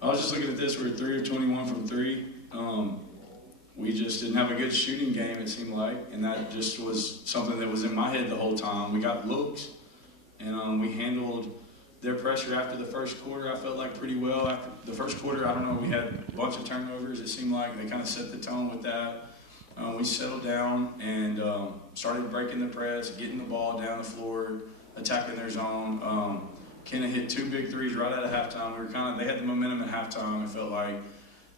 I was just looking at this. We were 3 of 21 from three. We just didn't have a good shooting game, it seemed like, and that just was something that was in my head the whole time. We got looks, and we handled their pressure after the first quarter, I felt like, pretty well. After the first quarter, I don't know, we had a bunch of turnovers. It seemed like they kind of set the tone with that. We settled down and started breaking the press, getting the ball down the floor, attacking their zone. Kenna hit 2 big threes right out of halftime. They had the momentum at halftime, it felt like.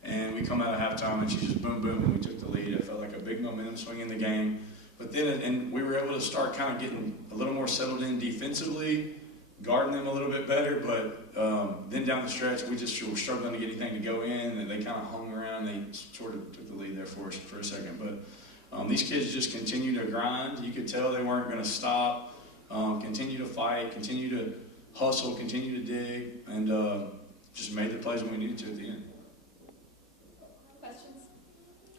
And we come out of halftime and she just boom, boom, and we took the lead. It felt like a big momentum swing in the game. But then, and we were able to start kind of getting a little more settled in defensively, guarding them a little bit better. But then down the stretch, we just were struggling to get anything to go in, and they kind of hung around. They sort of took the lead there for us for a second. But these kids just continue to grind. You could tell they weren't going to stop, continue to fight, continue to hustle, continue to dig, and just made the plays when we needed to at the end.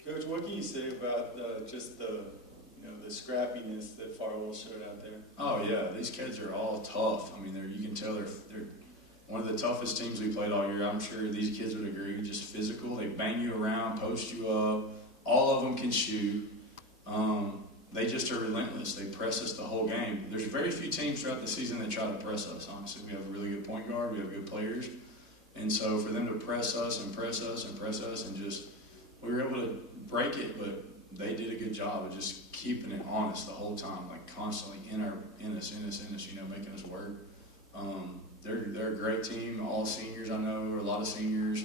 Coach, what can you say about just the scrappiness that Farwell showed out there? Oh yeah, these kids are all tough. I mean, you can tell they're one of the toughest teams we played all year. I'm sure these kids would agree. Just physical. They bang you around, post you up. All of them can shoot. They just are relentless. They press us the whole game. There's very few teams throughout the season that try to press us. Honestly, we have a really good point guard. We have good players, and so for them to press us and press us and press us and just we were able to break it, but they did a good job of just keeping it on us the whole time, like constantly in us, making us work. They're a great team, all seniors I know, or a lot of seniors,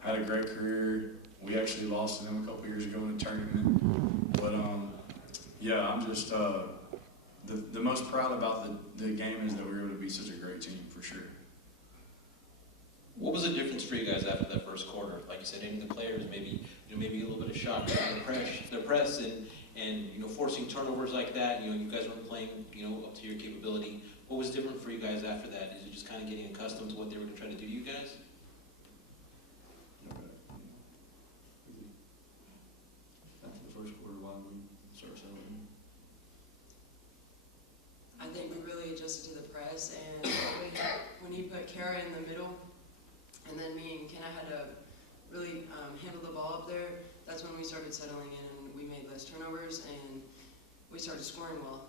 had a great career. We actually lost to them a couple years ago in a tournament. But yeah, I'm just, the most proud about the game is that we were able to be such a great team, for sure. What was the difference for you guys after that first quarter? Like you said, any of the players maybe a little bit of shock to the press and forcing turnovers like that. You guys weren't playing up to your capability. What was different for you guys after that? Is it just kind of getting accustomed to what they were going to try to do to you guys? After the first quarter, why we start settling? I think we really adjusted to the press, and when he put Kara in the middle, and then me and Kenna had to really handle the ball up there, that's when we started settling in and we made less turnovers and we started scoring well.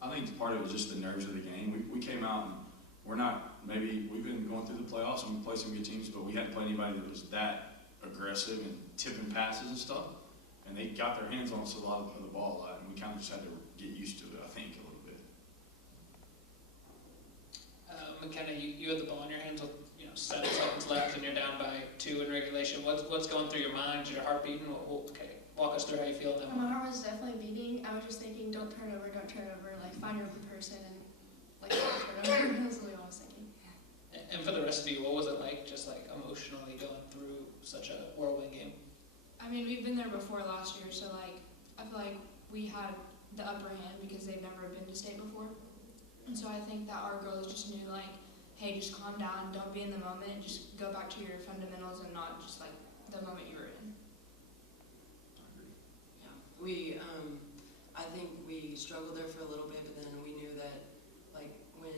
I think part of it was just the nerves of the game. We came out and we've been going through the playoffs and we played some good teams, but we hadn't played anybody that was that aggressive and tipping passes and stuff. And they got their hands on us a lot of the ball a lot, and we kind of just had to get used to it, I think, a little bit. McKenna, you had the ball in your hands with 7 seconds left, and you're down by 2 in regulation. What's going through your mind? Is your heart beating? Okay, walk us through how you feel then. My heart was definitely beating. I was just thinking, don't turn over, like find your open person, and like don't turn over. That's really what I was thinking. And for the rest of you, what was it like, just like emotionally going through such a whirlwind game? I mean, we've been there before last year, so like I feel like we had the upper hand because they've never been to state before. And so I think that our girls just knew, like, hey, just calm down, don't be in the moment, just go back to your fundamentals and not just, like, the moment you were in. Yeah, I think we struggled there for a little bit, but then we knew that, like, when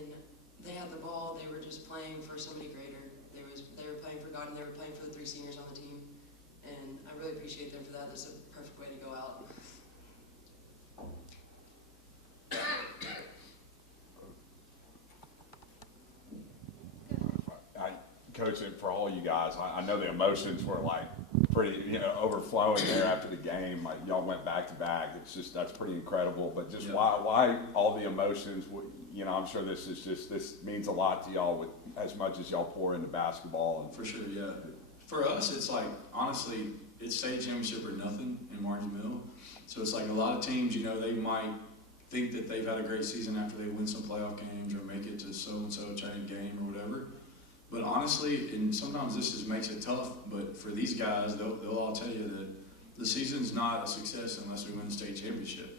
they had the ball, they were just playing for somebody greater. They were playing for God, and they were playing for the 3 seniors on the team. And I really appreciate them for that. That's a perfect way to go out. Coach, for all you guys, I know the emotions were like pretty, overflowing there after the game. Like y'all went back to back. It's just that's pretty incredible. But just why all the emotions? I'm sure this means a lot to y'all with as much as y'all pour into basketball. And for sure, yeah. For us, it's like honestly, it's state championship or nothing in Martin Mill. So it's like a lot of teams, they might think that they've had a great season after they win some playoff games or make it to so-and-so chain game or whatever. But honestly, and sometimes this just makes it tough, but for these guys, they'll all tell you that the season's not a success unless we win the state championship.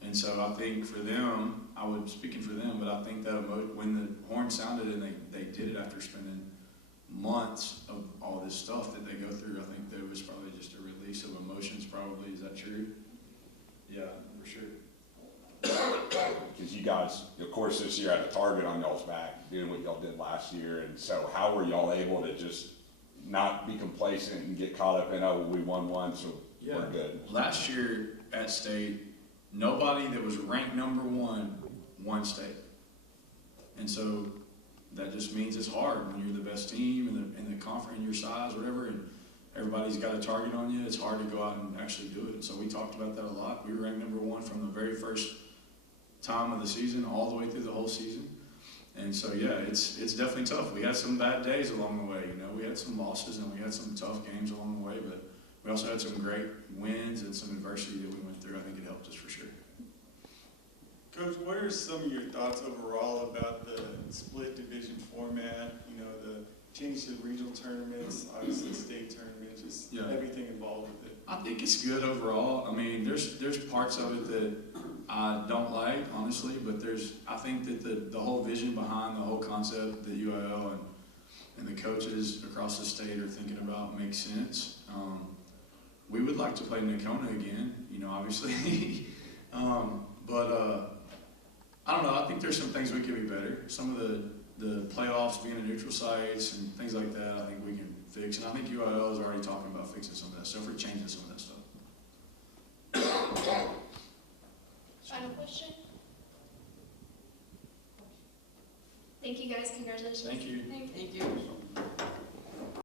And so I think for them, speaking for them, but I think that when the horn sounded and they did it after spending months of all this stuff that they go through, I think there was probably just a release of emotions probably. Is that true? Yeah, for sure. because you guys, of course, this year had a target on y'all's back, doing what y'all did last year, and so how were y'all able to just not be complacent and get caught up in, oh, we won one, so we're good? Last year at state, nobody that was ranked number one won state. And so that just means it's hard when you're the best team in the conference, in your size, whatever, and everybody's got a target on you. It's hard to go out and actually do it. So we talked about that a lot. We were ranked number one from the very first time of the season all the way through the whole season. And so, yeah, it's definitely tough. We had some bad days along the way. You know, we had some losses and we had some tough games along the way, but we also had some great wins and some adversity that we went through. I think it helped us for sure. Coach, what are some of your thoughts overall about the split division format? You know, the change to regional tournaments, obviously state tournaments, just everything involved with it. I think it's good overall. I mean, there's parts of it that I don't like, honestly, but I think that the whole vision behind the whole concept that UIL and the coaches across the state are thinking about makes sense. We would like to play Nakona again, you know, obviously. But I don't know, I think there's some things we could be better. Some of the playoffs being at neutral sites and things like that, I think we can fix. And I think UIL is already talking about fixing some of that stuff or changing some of that stuff. Final question? Thank you guys, congratulations. Thank you. Thank you.